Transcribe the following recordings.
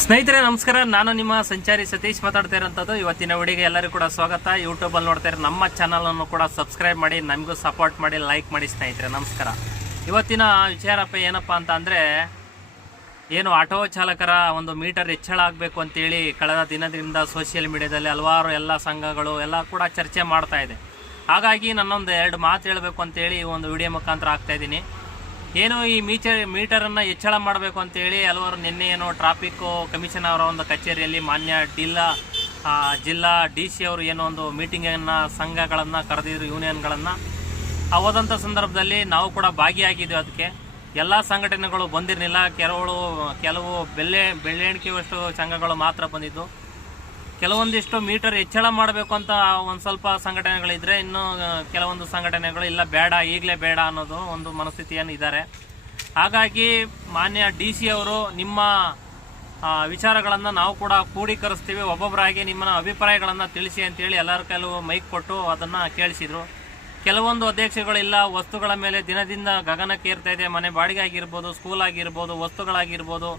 ಸ್ನೇಹಿತರೆ, ನಮಸ್ಕಾರ. ನಾನು ನಿಮ್ಮ ಸಂಚಾರಿ ಸತೀಶ್ ಮಾತಾಡ್ತಾ ಇರೋಂಥದ್ದು. ಇವತ್ತಿನ ವಿಡಿಯೋಗೆ ಎಲ್ಲರಿಗೂ ಕೂಡ ಸ್ವಾಗತ. ಯೂಟ್ಯೂಬಲ್ಲಿ ನೋಡ್ತಾ ಇರೋ ನಮ್ಮ ಚಾನಲನ್ನು ಕೂಡ ಸಬ್ಸ್ಕ್ರೈಬ್ ಮಾಡಿ, ನಮಗೂ ಸಪೋರ್ಟ್ ಮಾಡಿ ಲೈಕ್ ಮಾಡಿ ಸ್ನೇಹಿತರೆ. ನಮಸ್ಕಾರ. ಇವತ್ತಿನ ವಿಚಾರಪ್ಪ ಏನಪ್ಪ ಅಂತ ಏನು ಆಟೋ ಚಾಲಕರ ಒಂದು ಮೀಟರ್ ಹೆಚ್ಚಳ ಆಗಬೇಕು ಅಂತೇಳಿ ಕಳೆದ ದಿನದಿಂದ ಸೋಷಿಯಲ್ ಮೀಡಿಯಾದಲ್ಲಿ ಹಲವಾರು ಎಲ್ಲ ಸಂಘಗಳು ಎಲ್ಲ ಕೂಡ ಚರ್ಚೆ ಮಾಡ್ತಾ ಇದೆ. ಹಾಗಾಗಿ ನನ್ನೊಂದು ಎರಡು ಮಾತು ಹೇಳಬೇಕು ಅಂತೇಳಿ ಒಂದು ವಿಡಿಯೋ ಮುಖಾಂತರ ಆಗ್ತಾ ಇದ್ದೀನಿ. ಏನು ಈ ಮೀಚರ್, ಮೀಟರನ್ನು ಹೆಚ್ಚಳ ಮಾಡಬೇಕು ಅಂತೇಳಿ ಹಲವಾರು ನಿನ್ನೆ ಏನು ಟ್ರಾಫಿಕ್ ಕಮಿಷನ್ ಅವರ ಒಂದು ಕಚೇರಿಯಲ್ಲಿ ಮಾನ್ಯ ಜಿಲ್ಲಾ ಜಿಲ್ಲಾ ಡಿ ಸಿ ಅವರು ಏನೋ ಒಂದು ಮೀಟಿಂಗನ್ನು ಸಂಘಗಳನ್ನು ಕರೆದಿದ್ರು ಯೂನಿಯನ್ಗಳನ್ನು ಹೋದಂಥ ಸಂದರ್ಭದಲ್ಲಿ ನಾವು ಕೂಡ ಭಾಗಿಯಾಗಿದ್ವಿ ಅದಕ್ಕೆ. ಎಲ್ಲ ಸಂಘಟನೆಗಳು ಬಂದಿರಲಿಲ್ಲ. ಕೆಲವು ಕೆಲವು ಬೆಲ್ಲೆ ಬೆಳ್ಳೆಣಿಕೆಯಷ್ಟು ಸಂಘಗಳು ಮಾತ್ರ ಬಂದಿದ್ದು. ಕೆಲವೊಂದಿಷ್ಟು ಮೀಟರ್ ಹೆಚ್ಚಳ ಮಾಡಬೇಕು ಅಂತ ಒಂದು ಸ್ವಲ್ಪ ಸಂಘಟನೆಗಳಿದ್ರೆ ಇನ್ನು ಕೆಲವೊಂದು ಸಂಘಟನೆಗಳು ಇಲ್ಲ, ಬೇಡ, ಈಗಲೇ ಬೇಡ ಅನ್ನೋದು ಒಂದು ಮನಸ್ಥಿತಿಯನ್ನು ಇದ್ದಾರೆ. ಹಾಗಾಗಿ ಮಾನ್ಯ ಡಿ ಸಿ ಅವರು ನಿಮ್ಮ ವಿಚಾರಗಳನ್ನು ನಾವು ಕೂಡ ಕ್ರೋಢೀಕರಿಸ್ತೀವಿ ಒಬ್ಬೊಬ್ಬರಾಗಿ ನಿಮ್ಮ ಅಭಿಪ್ರಾಯಗಳನ್ನು ತಿಳಿಸಿ ಅಂತೇಳಿ ಎಲ್ಲರ ಕೆಲವು ಮೈಕ್ ಕೊಟ್ಟು ಅದನ್ನು ಕೇಳಿಸಿದರು. ಕೆಲವೊಂದು ಅಧ್ಯಕ್ಷಗಳಿಲ್ಲ, ವಸ್ತುಗಳ ಮೇಲೆ ದಿನದಿಂದ ಗಗನಕ್ಕೇರ್ತಾ ಇದೆ. ಮನೆ ಬಾಡಿಗೆ ಆಗಿರ್ಬೋದು ಸ್ಕೂಲ್ ಆಗಿರ್ಬೋದು ವಸ್ತುಗಳಾಗಿರ್ಬೋದು,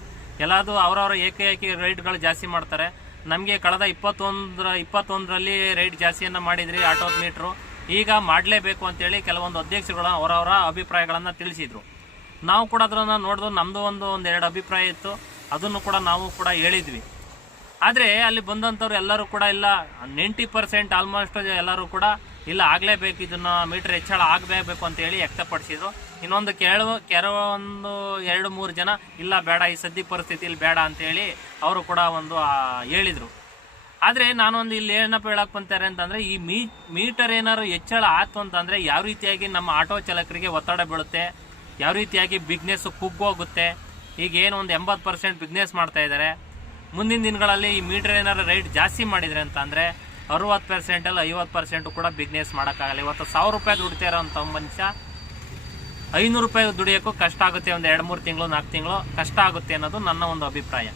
ಎಲ್ಲದೂ ಅವರವರ ಏಕೈಕಿ ರೇಟ್ಗಳು ಜಾಸ್ತಿ ಮಾಡ್ತಾರೆ. ನಮಗೆ ಕಳೆದ ಇಪ್ಪತ್ತೊಂದರ, ಇಪ್ಪತ್ತೊಂದರಲ್ಲಿ ರೈಟ್ ಜಾಸ್ತಿಯನ್ನು ಮಾಡಿದ್ರಿ ಆಟೋದ ಮೀಟ್ರು ಈಗ ಮಾಡಲೇಬೇಕು ಅಂತೇಳಿ ಕೆಲವೊಂದು ಅಧ್ಯಕ್ಷರುಗಳ, ಅವರವರ ಅಭಿಪ್ರಾಯಗಳನ್ನು ತಿಳಿಸಿದ್ರು. ನಾವು ಕೂಡ ಅದನ್ನು ನೋಡಿದ್ರು ನಮ್ಮದು ಒಂದು ಒಂದೆರಡು ಅಭಿಪ್ರಾಯ ಇತ್ತು. ಅದನ್ನು ಕೂಡ ನಾವು ಕೂಡ ಹೇಳಿದ್ವಿ. ಆದರೆ ಅಲ್ಲಿ ಬಂದಂಥವ್ರು ಎಲ್ಲರೂ ಕೂಡ ಇಲ್ಲ. ನೈಂಟಿ ಪರ್ಸೆಂಟ್ ಆಲ್ಮೋಸ್ಟ್ ಎಲ್ಲರೂ ಕೂಡ ಇಲ್ಲ, ಆಗಲೇಬೇಕು, ಇದನ್ನ ಮೀಟರ್ ಹೆಚ್ಚಳ ಆಗಲೇಬೇಕು ಅಂತ ಹೇಳಿ ವ್ಯಕ್ತಪಡಿಸಿದ್ರು. ಇನ್ನೊಂದು ಕೆಲವು ಕೆಲವೊಂದು ಎರಡು, ಮೂರು ಜನ, ಇಲ್ಲ, ಬೇಡ, ಈ ಸದ್ಯ ಪರಿಸ್ಥಿತಿಲಿ ಬೇಡ ಅಂತೇಳಿ ಅವರು ಕೂಡ ಒಂದು ಹೇಳಿದರು. ಆದರೆ ನಾನೊಂದು ಇಲ್ಲಿ ಏನಪ್ಪ ಹೇಳಕ್ ಬಂತಾರೆ ಅಂತಂದ್ರೆ, ಈ ಮೀಟರ್ ಏನಾದ್ರು ಹೆಚ್ಚಳ ಆಯ್ತು ಅಂತಂದ್ರೆ ಯಾವ ರೀತಿಯಾಗಿ ನಮ್ಮ ಆಟೋ ಚಾಲಕರಿಗೆ ಒತ್ತಡ ಬೀಳುತ್ತೆ, ಯಾವ ರೀತಿಯಾಗಿ ಬಿಸ್ನೆಸ್ ಕುಗ್ಗೋಗುತ್ತೆ, ಈಗ ಏನು ಒಂದು ಎಂಬತ್ತು ಪರ್ಸೆಂಟ್ ಬಿಸ್ನೆಸ್ ಮಾಡ್ತಾ ಇದ್ದಾರೆ. ಮುಂದಿನ ದಿನಗಳಲ್ಲಿ ಈ ಮೀಟರ್ ಏನಾದ್ರು ರೇಟ್ ಜಾಸ್ತಿ ಮಾಡಿದ್ರೆ ಅಂತಂದ್ರೆ ಅರವತ್ತು ಪರ್ಸೆಂಟಲ್ಲಿ ಐವತ್ತು ಪರ್ಸೆಂಟ್ ಕೂಡ ಬಿಸ್ನೆಸ್ ಮಾಡೋಕ್ಕಾಗಲ್ಲ. ಇವತ್ತು ಸಾವಿರ ರೂಪಾಯಿ ದುಡಿತಾ ಇರೋಂಥ ಮನುಷ್ಯ, ಐನೂರು ರೂಪಾಯಿ ದುಡಿಯೋಕ್ಕೂ ಕಷ್ಟ ಆಗುತ್ತೆ, ಒಂದು ಎರಡು ಮೂರು ತಿಂಗಳು, ನಾಲ್ಕು ತಿಂಗಳು ಕಷ್ಟ ಆಗುತ್ತೆ ಅನ್ನೋದು ನನ್ನ ಒಂದು ಅಭಿಪ್ರಾಯ.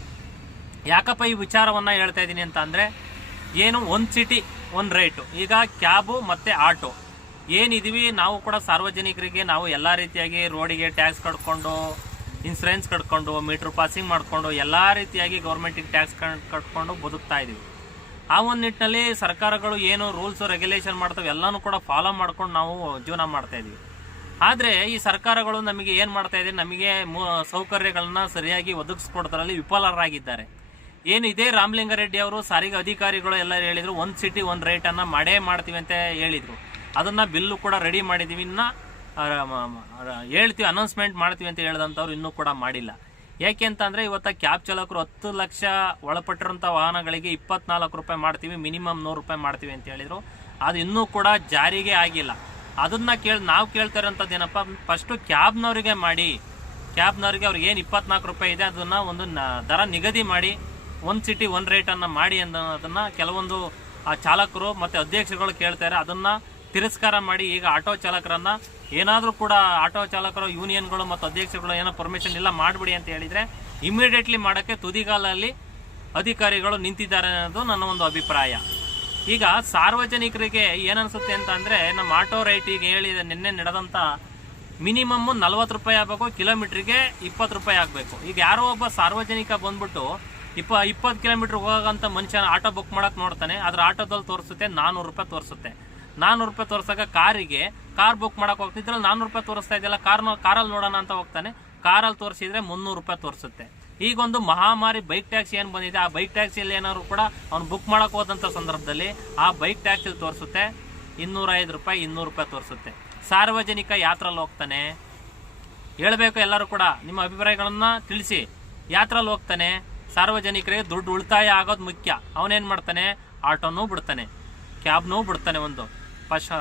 ಯಾಕಪ್ಪ ಈ ವಿಚಾರವನ್ನು ಹೇಳ್ತಾ ಇದ್ದೀನಿ ಅಂತ ಅಂದರೆ, ಏನು ಒಂದು ಸಿಟಿ ಒಂದು ರೇಟು ಈಗ ಕ್ಯಾಬು ಮತ್ತು ಆಟೋ ಏನಿದೀವಿ, ನಾವು ಕೂಡ ಸಾರ್ವಜನಿಕರಿಗೆ ನಾವು ಎಲ್ಲ ರೀತಿಯಾಗಿ ರೋಡಿಗೆ ಟ್ಯಾಕ್ಸ್ ಕಟ್ಕೊಂಡು ಇನ್ಸೂರೆನ್ಸ್ ಕಟ್ಕೊಂಡು ಮೀಟ್ರ್ ಪಾಸಿಂಗ್ ಮಾಡಿಕೊಂಡು ಎಲ್ಲ ರೀತಿಯಾಗಿ ಗೌರ್ಮೆಂಟಿಗೆ ಟ್ಯಾಕ್ಸ್ ಕಟ್ಕೊಂಡು ಬದುಕ್ತಾ ಇದೀವಿ. ಆ ಒಂದು ನಿಟ್ಟಿನಲ್ಲಿ ಸರ್ಕಾರಗಳು ಏನು ರೂಲ್ಸ್ ರೆಗ್ಯುಲೇಷನ್ ಮಾಡ್ತವೆ, ಎಲ್ಲನೂ ಕೂಡ ಫಾಲೋ ಮಾಡ್ಕೊಂಡು ನಾವು ಜೀವನ ಮಾಡ್ತಾ ಇದೀವಿ. ಆದರೆ ಈ ಸರ್ಕಾರಗಳು ನಮಗೆ ಏನು ಮಾಡ್ತಾ ಇದೆ, ನಮಗೆ ಸೌಕರ್ಯಗಳನ್ನ ಸರಿಯಾಗಿ ಒದಗಿಸ್ಕೊಡೋದ್ರಲ್ಲಿ ವಿಫಲರಾಗಿದ್ದಾರೆ. ಏನು ಇದೇ ರಾಮಲಿಂಗಾರೆಡ್ಡಿ ಅವರು ಸಾರಿಗೆ ಅಧಿಕಾರಿಗಳು ಎಲ್ಲ ಹೇಳಿದ್ರು, ಒಂದು ಸಿಟಿ ಒಂದು ರೇಟನ್ನು ಮಾಡೇ ಮಾಡ್ತೀವಿ ಅಂತ ಹೇಳಿದರು. ಅದನ್ನು ಬಿಲ್ಲು ಕೂಡ ರೆಡಿ ಮಾಡಿದ್ದೀವಿ ಇನ್ನು ಹೇಳ್ತೀವಿ ಅನೌನ್ಸ್ಮೆಂಟ್ ಮಾಡ್ತೀವಿ ಅಂತ ಹೇಳಿದಂಥವ್ರು ಇನ್ನೂ ಕೂಡ ಮಾಡಿಲ್ಲ. ಯಾಕೆ ಅಂತಂದರೆ ಇವತ್ತು ಕ್ಯಾಬ್ ಚಾಲಕರು ಹತ್ತು ಲಕ್ಷ ಒಳಪಟ್ಟಿರೋಂಥ ವಾಹನಗಳಿಗೆ ಇಪ್ಪತ್ನಾಲ್ಕು ರೂಪಾಯಿ ಮಾಡ್ತೀವಿ, ಮಿನಿಮಮ್ ನೂರು ರೂಪಾಯಿ ಮಾಡ್ತೀವಿ ಅಂತ ಹೇಳಿದರು. ಅದು ಇನ್ನೂ ಕೂಡ ಜಾರಿಗೆ ಆಗಿಲ್ಲ. ಅದನ್ನ ಕೇಳಿ, ನಾವು ಕೇಳ್ತಾ ಇರೋಂಥದ್ದು ಏನಪ್ಪ ಫಸ್ಟು ಕ್ಯಾಬ್ನವರಿಗೆ ಮಾಡಿ, ಕ್ಯಾಬ್ನವರಿಗೆ ಅವ್ರಿಗೆ ಏನು ಇಪ್ಪತ್ನಾಲ್ಕು ರೂಪಾಯಿ ಇದೆ ಅದನ್ನು ಒಂದು ದರ ನಿಗದಿ ಮಾಡಿ, ಒಂದು ಸಿಟಿ ಒಂದು ರೇಟನ್ನು ಮಾಡಿ ಅನ್ನೋದನ್ನು ಕೆಲವೊಂದು, ಆ ಚಾಲಕರು ಮತ್ತು ಅಧ್ಯಕ್ಷರುಗಳು ಕೇಳ್ತಾರೆ ಅದನ್ನು ತಿರಸ್ಕಾರ ಮಾಡಿ ಈಗ ಆಟೋ ಚಾಲಕರನ್ನ ಏನಾದರೂ ಕೂಡ ಆಟೋ ಚಾಲಕರು ಯೂನಿಯನ್ಗಳು ಮತ್ತು ಅಧ್ಯಕ್ಷಗಳು ಏನೋ ಪರ್ಮಿಷನ್ ಇಲ್ಲ, ಮಾಡಿಬಿಡಿ ಅಂತ ಹೇಳಿದರೆ ಇಮಿಡಿಯೇಟ್ಲಿ ಮಾಡೋಕ್ಕೆ ತುದಿಗಾಲಲ್ಲಿ ಅಧಿಕಾರಿಗಳು ನಿಂತಿದ್ದಾರೆ ಅನ್ನೋದು ನನ್ನ ಒಂದು ಅಭಿಪ್ರಾಯ. ಈಗ ಸಾರ್ವಜನಿಕರಿಗೆ ಏನನ್ಸುತ್ತೆ ಅಂತ ಅಂದರೆ ನಮ್ಮ ಆಟೋ ರೈಟ್ ಈಗ ಹೇಳಿದ ನಿನ್ನೆ ನಡೆದಂಥ ಮಿನಿಮಮ್ ನಲ್ವತ್ತು ರೂಪಾಯಿ ಆಗಬೇಕು ಕಿಲೋಮೀಟ್ರಿಗೆ ಇಪ್ಪತ್ತು ರೂಪಾಯಿ ಆಗಬೇಕು. ಈಗ ಯಾರೋ ಒಬ್ಬ ಸಾರ್ವಜನಿಕ ಬಂದ್ಬಿಟ್ಟು ಇಪ್ಪ, ಇಪ್ಪತ್ತು ಕಿಲೋಮೀಟ್ರ್ ಹೋಗೋಂಥ ಮನುಷ್ಯನ ಆಟೋ ಬುಕ್ ಮಾಡೋಕ್ಕೆ ನೋಡ್ತಾನೆ ಅದ್ರ ಆಟೋದಲ್ಲಿ ತೋರಿಸುತ್ತೆ ನಾನ್ನೂರು ರೂಪಾಯಿ ತೋರಿಸುತ್ತೆ. ನಾನ್ನೂರು ರೂಪಾಯಿ ತೋರಿಸಾಗ ಕಾರಿಗೆ ಕಾರ್ ಬುಕ್ ಮಾಡಕ್ಕೆ ಹೋಗ್ತಿದ್ರಲ್ಲಿ ನಾನ್ನೂರು ರೂಪಾಯಿ ತೋರಿಸ್ತಾ ಇದೆಯಲ್ಲ ಕಾರ್ನ ಕಾರಲ್ಲಿ ನೋಡೋಣ ಅಂತ ಹೋಗ್ತಾನೆ. ಕಾರಲ್ಲಿ ತೋರಿಸಿದ್ರೆ ಮುನ್ನೂರು ರೂಪಾಯಿ ತೋರಿಸುತ್ತೆ. ಈಗ ಒಂದು ಮಹಾಮಾರಿ ಬೈಕ್ ಟ್ಯಾಕ್ಸಿ ಏನು ಬಂದಿದೆ, ಆ ಬೈಕ್ ಟ್ಯಾಕ್ಸಿಯಲ್ಲಿ ಏನಾದ್ರು ಕೂಡ ಅವ್ನು ಬುಕ್ ಮಾಡಕ್ಕೆ ಹೋದಂಥ ಸಂದರ್ಭದಲ್ಲಿ ಆ ಬೈಕ್ ಟ್ಯಾಕ್ಸಿಲಿ ತೋರಿಸುತ್ತೆ. ಇನ್ನೂರೈದು ರೂಪಾಯಿ, ಇನ್ನೂರು ರೂಪಾಯಿ ತೋರಿಸುತ್ತೆ. ಸಾರ್ವಜನಿಕ ಯಾತ್ರಲ್ಲಿ ಹೋಗ್ತಾನೆ. ಹೇಳಬೇಕು ಎಲ್ಲರೂ ಕೂಡ, ನಿಮ್ಮ ಅಭಿಪ್ರಾಯಗಳನ್ನು ತಿಳಿಸಿ. ಯಾತ್ರಲ್ಲಿ ಹೋಗ್ತಾನೆ, ಸಾರ್ವಜನಿಕರಿಗೆ ದುಡ್ಡು ಉಳಿತಾಯ ಆಗೋದು ಮುಖ್ಯ. ಅವನೇನು ಮಾಡ್ತಾನೆ? ಆಟೋನೂ ಬಿಡ್ತಾನೆ, ಕ್ಯಾಬ್ನೂ ಬಿಡ್ತಾನೆ ಒಂದು. ಫಸ್ಟ್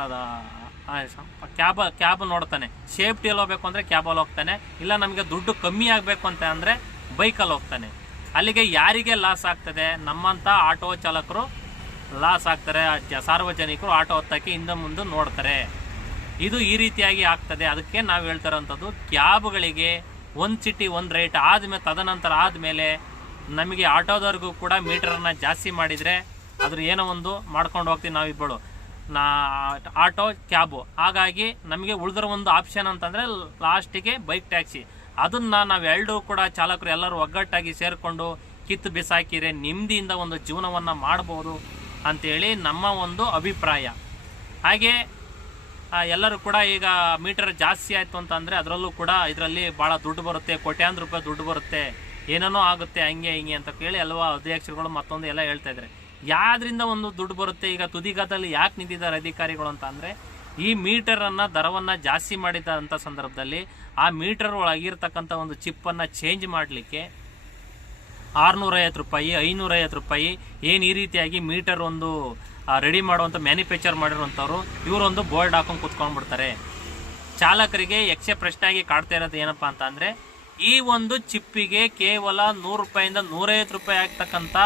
ಕ್ಯಾಬ್ ಕ್ಯಾಬ್ ನೋಡ್ತಾನೆ. ಸೇಫ್ಟಿಯಲ್ಲಿ ಹೋಗ್ಬೇಕು ಅಂದರೆ ಕ್ಯಾಬಲ್ಲಿ ಹೋಗ್ತಾನೆ. ಇಲ್ಲ ನಮಗೆ ದುಡ್ಡು ಕಮ್ಮಿ ಆಗಬೇಕು ಅಂತ ಅಂದರೆ ಬೈಕಲ್ಲಿ ಹೋಗ್ತಾನೆ. ಅಲ್ಲಿಗೆ ಯಾರಿಗೆ ಲಾಸ್ ಆಗ್ತದೆ? ನಮ್ಮಂಥ ಆಟೋ ಚಾಲಕರು ಲಾಸ್ ಆಗ್ತಾರೆ. ಸಾರ್ವಜನಿಕರು ಆಟೋ ಹತ್ತಕ್ಕೆ ಹಿಂದೆ ಮುಂದೆ ನೋಡ್ತಾರೆ. ಇದು ಈ ರೀತಿಯಾಗಿ ಆಗ್ತದೆ. ಅದಕ್ಕೆ ನಾವು ಹೇಳ್ತಾರಂಥದ್ದು ಕ್ಯಾಬ್ಗಳಿಗೆ ಒಂದು ಸಿಟಿ ಒಂದು ರೇಟ್ ಆದಮೇಲೆ ತದನಂತರ ಆದಮೇಲೆ ನಮಗೆ ಆಟೋದವ್ರಿಗೂ ಕೂಡ ಮೀಟರನ್ನು ಜಾಸ್ತಿ ಮಾಡಿದರೆ ಅದ್ರ ಏನೋ ಒಂದು ಮಾಡ್ಕೊಂಡು ಹೋಗ್ತೀವಿ ನಾವಿಬ್ಬಳು ಆಟೋ, ಕ್ಯಾಬು. ಹಾಗಾಗಿ ನಮಗೆ ಉಳಿದಿರೋ ಒಂದು ಆಪ್ಷನ್ ಅಂತಂದರೆ ಲಾಸ್ಟಿಗೆ ಬೈಕ್ ಟ್ಯಾಕ್ಸಿ ಅದನ್ನ ನಾವೆಲ್ಲರೂ ಕೂಡ ಚಾಲಕರು ಎಲ್ಲರೂ ಒಗ್ಗಟ್ಟಾಗಿ ಸೇರಿಕೊಂಡು ಕಿತ್ತು ಬಿಸಾಕಿರೆ ನೆಮ್ಮದಿಯಿಂದ ಒಂದು ಜೀವನವನ್ನು ಮಾಡ್ಬೋದು ಅಂಥೇಳಿ ನಮ್ಮ ಒಂದು ಅಭಿಪ್ರಾಯ. ಹಾಗೆ ಎಲ್ಲರೂ ಕೂಡ ಈಗ ಮೀಟರ್ ಜಾಸ್ತಿ ಆಯಿತು ಅಂತಂದರೆ ಅದರಲ್ಲೂ ಕೂಡ ಇದರಲ್ಲಿ ಭಾಳ ದುಡ್ಡು ಬರುತ್ತೆ, ಕೋಟ್ಯಾಂತರ ರೂಪಾಯಿ ದುಡ್ಡು ಬರುತ್ತೆ. ಏನೇನೋ ಆಗುತ್ತೆ, ಹಂಗೆ, ಹಿಂಗೆ ಅಂತ ಕೇಳಿ ಅಲ್ವಾ ಅಧ್ಯಕ್ಷರುಗಳು ಮತ್ತೊಂದು ಎಲ್ಲ ಹೇಳ್ತಾ ಇದ್ದಾರೆ. ಯಾವ್ದ್ರಿಂದ ಒಂದು ದುಡ್ಡು ಬರುತ್ತೆ? ಈಗ ತುದಿಗಾದಲ್ಲಿ ಯಾಕೆ ನಿಂತಿದ್ದಾರೆ ಅಧಿಕಾರಿಗಳು ಅಂತ ಅಂದರೆ, ಈ ಮೀಟರನ್ನು ದರವನ್ನು ಜಾಸ್ತಿ ಮಾಡಿದಂಥ ಸಂದರ್ಭದಲ್ಲಿ ಆ ಮೀಟರ್ ಒಳಗಿರ್ತಕ್ಕಂಥ ಒಂದು ಚಿಪ್ಪನ್ನು ಚೇಂಜ್ ಮಾಡಲಿಕ್ಕೆ ಆರುನೂರೈವತ್ತು ರೂಪಾಯಿ, ಐನೂರೈವತ್ತು ರೂಪಾಯಿ ಏನು ಈ ರೀತಿಯಾಗಿ ಮೀಟರ್ ಒಂದು ರೆಡಿ ಮಾಡುವಂಥ ಮ್ಯಾನುಫ್ಯಾಕ್ಚರ್ ಮಾಡಿರುವಂಥವ್ರು, ಇವರೊಂದು ಬೋರ್ಡ್ ಹಾಕೊಂಡು ಕುತ್ಕೊಂಡ್ಬಿಡ್ತಾರೆ. ಚಾಲಕರಿಗೆ ಯಕ್ಷ ಪ್ರಶ್ನೆಯಾಗಿ ಕಾಡ್ತಾ ಇರೋದು ಏನಪ್ಪ ಅಂತ ಅಂದರೆ, ಈ ಒಂದು ಚಿಪ್ಪಿಗೆ ಕೇವಲ ನೂರು ರೂಪಾಯಿಂದ ನೂರೈವತ್ತು ರೂಪಾಯಿ ಆಗ್ತಕ್ಕಂಥ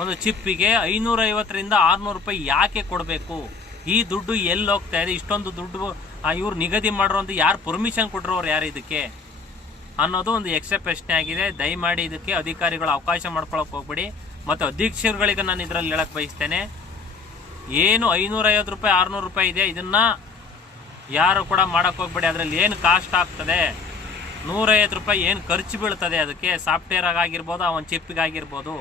ಒಂದು ಚಿಪ್ಪಿಗೆ ಐನೂರೈವತ್ತರಿಂದ ಆರುನೂರು ರೂಪಾಯಿ ಯಾಕೆ ಕೊಡಬೇಕು? ಈ ದುಡ್ಡು ಎಲ್ಲಿ ಹೋಗ್ತಾ ಇದೆ. ಇಷ್ಟೊಂದು ದುಡ್ಡು ಇವ್ರು ನಿಗದಿ ಮಾಡಿರೋ ಅಂತ ಯಾರು ಪರ್ಮಿಷನ್ ಕೊಟ್ಟಿರೋರು ಯಾರು ಇದಕ್ಕೆ? ಅನ್ನೋದು ಒಂದು ಎಕ್ಸ್ಟ್ರಾ ಪ್ರಶ್ನೆ ಆಗಿದೆ. ದಯಮಾಡಿ ಇದಕ್ಕೆ ಅಧಿಕಾರಿಗಳು ಅವಕಾಶ ಮಾಡ್ಕೊಳಕ್ಕೆ ಹೋಗ್ಬಿಡಿ. ಮತ್ತು ಅಧ್ಯಕ್ಷರುಗಳಿಗೆ ನಾನು ಇದರಲ್ಲಿ ಹೇಳಕ್ಕೆ ಬಯಸ್ತೇನೆ. ಏನು ಐನೂರೈವತ್ತು ರೂಪಾಯಿ, ಆರುನೂರು ರೂಪಾಯಿ ಇದೆ. ಇದನ್ನು ಯಾರು ಕೂಡ ಮಾಡೋಕ್ಕೆ ಹೋಗ್ಬೇಡಿ. ಅದರಲ್ಲಿ ಏನು ಕಾಸ್ಟ್ ಆಗ್ತದೆ? ನೂರೈವತ್ತು ರೂಪಾಯಿ ಏನು ಖರ್ಚು ಬೀಳ್ತದೆ ಅದಕ್ಕೆ ಸಾಫ್ಟ್ವೇರ್ ಆಗಿರ್ಬೋದು ಆ ಒಂದು ಚಿಪ್ಪಿಗಾಗಿರ್ಬೋದು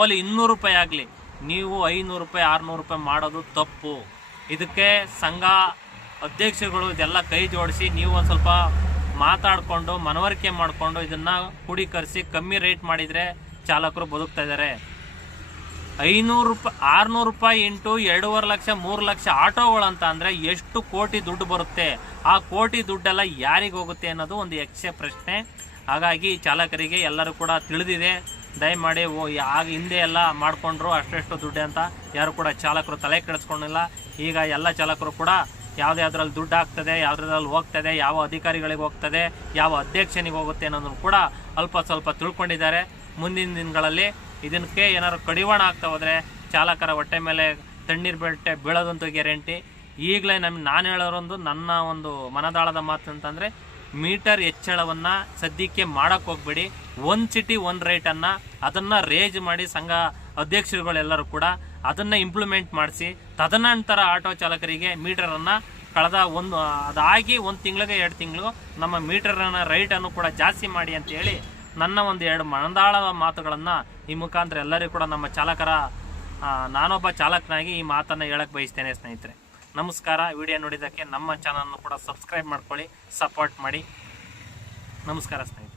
ಓಲಿ ಇನ್ನೂರು ರೂಪಾಯಿ ಆಗಲಿ, ನೀವು ಐನೂರು ರೂಪಾಯಿ, ಆರುನೂರು ರೂಪಾಯಿ ಮಾಡೋದು ತಪ್ಪು. ಇದಕ್ಕೆ ಸಂಘ ಅಧ್ಯಕ್ಷಗಳು ಇದೆಲ್ಲ ಕೈ ಜೋಡಿಸಿ ನೀವು ಒಂದು ಸ್ವಲ್ಪ ಮಾತಾಡಿಕೊಂಡು ಮನವರಿಕೆ ಮಾಡಿಕೊಂಡು ಇದನ್ನು ಕರೆಸಿ ಕಮ್ಮಿ ರೇಟ್ ಮಾಡಿದರೆ ಚಾಲಕರು ಬದುಕ್ತಾ ಇದ್ದಾರೆ. ಐನೂರು ರೂಪಾಯಿ ಆರುನೂರು ರೂಪಾಯಿ ಇಂಟು ಎರಡೂವರೆ ಲಕ್ಷ, ಮೂರು ಲಕ್ಷ ಆಟೋಗಳಂತ ಅಂದರೆ ಎಷ್ಟು ಕೋಟಿ ದುಡ್ಡು ಬರುತ್ತೆ? ಆ ಕೋಟಿ ದುಡ್ಡೆಲ್ಲ ಯಾರಿಗೆ ಹೋಗುತ್ತೆ ಅನ್ನೋದು ಒಂದು ಯಕ್ಷ ಪ್ರಶ್ನೆ. ಹಾಗಾಗಿ ಚಾಲಕರಿಗೆ ಎಲ್ಲರೂ ಕೂಡ ತಿಳಿದಿದೆ. ದಯಮಾಡಿ ಓ ಆಗ ಹಿಂದೆ ಎಲ್ಲ ಮಾಡಿಕೊಂಡ್ರು ಅಷ್ಟೆಷ್ಟು ದುಡ್ಡು ಅಂತ ಯಾರು ಕೂಡ ಚಾಲಕರು ತಲೆ ಕೆಡಿಸ್ಕೊಂಡಿಲ್ಲ. ಈಗ ಎಲ್ಲ ಚಾಲಕರು ಕೂಡ ಯಾವುದೇ ಅದರಲ್ಲಿ ದುಡ್ಡು ಆಗ್ತದೆ, ಯಾವುದ್ರಲ್ಲಿ ಹೋಗ್ತದೆ, ಯಾವ ಅಧಿಕಾರಿಗಳಿಗೆ ಹೋಗ್ತದೆ, ಯಾವ ಅಧ್ಯಕ್ಷನಿಗೆ ಹೋಗುತ್ತೆ ಅನ್ನೋದನ್ನು ಕೂಡ ಅಲ್ಪ ಸ್ವಲ್ಪ ತಿಳ್ಕೊಂಡಿದ್ದಾರೆ. ಮುಂದಿನ ದಿನಗಳಲ್ಲಿ ಇದಕ್ಕೆ ಏನಾದ್ರು ಕಡಿವಾಣ ಆಗ್ತಾ ಹೋದರೆ ಚಾಲಕರ ಹೊಟ್ಟೆ ಮೇಲೆ ತಣ್ಣೀರು ಬೆಟ್ಟೆ ಬೀಳೋದಂತೂ ಗ್ಯಾರಂಟಿ ಈಗಲೇ ನಮ್ಗೆ ನಾನು ಹೇಳೋರೊಂದು ನನ್ನ ಒಂದು ಮನದಾಳದ ಮಾತು ಅಂತಂದರೆ, ಮೀಟರ್ ಹೆಚ್ಚಳವನ್ನು ಸದ್ಯಕ್ಕೆ ಮಾಡೋಕ್ಕೆ ಹೋಗ್ಬೇಡಿ. ಒಂದು ಸಿಟಿ ಒಂದು ರೇಟನ್ನು ಅದನ್ನು ರೇಜ್ ಮಾಡಿ ಸಂಘ ಅಧ್ಯಕ್ಷರುಗಳೆಲ್ಲರೂ ಕೂಡ ಅದನ್ನು ಇಂಪ್ಲಿಮೆಂಟ್ ಮಾಡಿಸಿ, ತದನಂತರ ಆಟೋ ಚಾಲಕರಿಗೆ ಮೀಟರನ್ನು ಕಳೆದ ಒಂದು, ಅದಾಗಿ ಒಂದು ತಿಂಗಳಿಗೆ ಎರಡು ತಿಂಗಳು ನಮ್ಮ ಮೀಟರನ್ನು ರೈಟನ್ನು ಕೂಡ ಜಾಸ್ತಿ ಮಾಡಿ ಅಂತ ಹೇಳಿ ನನ್ನ ಒಂದು ಎರಡು ಮನದಾಳದ ಮಾತುಗಳನ್ನು ಈ ಮುಖಾಂತರ ಎಲ್ಲರಿಗೂ ಕೂಡ ನಮ್ಮ ಚಾಲಕರ ನಾನೊಬ್ಬ ಚಾಲಕನಾಗಿ ಈ ಮಾತನ್ನು ಹೇಳಕ್ಕೆ ಬಯಸ್ತೇನೆ ಸ್ನೇಹಿತರೆ. ನಮಸ್ಕಾರ. ವಿಡಿಯೋ ನೋಡಿದ್ದಕ್ಕೆ ನಮ್ಮ ಚಾನಲ್ನ ಕೂಡ ಸಬ್ಸ್ಕ್ರೈಬ್ ಮಾಡ್ಕೊಳ್ಳಿ ಸಪೋರ್ಟ್ ಮಾಡಿ. ನಮಸ್ಕಾರ ಸ್ನೇಹಿತರೆ.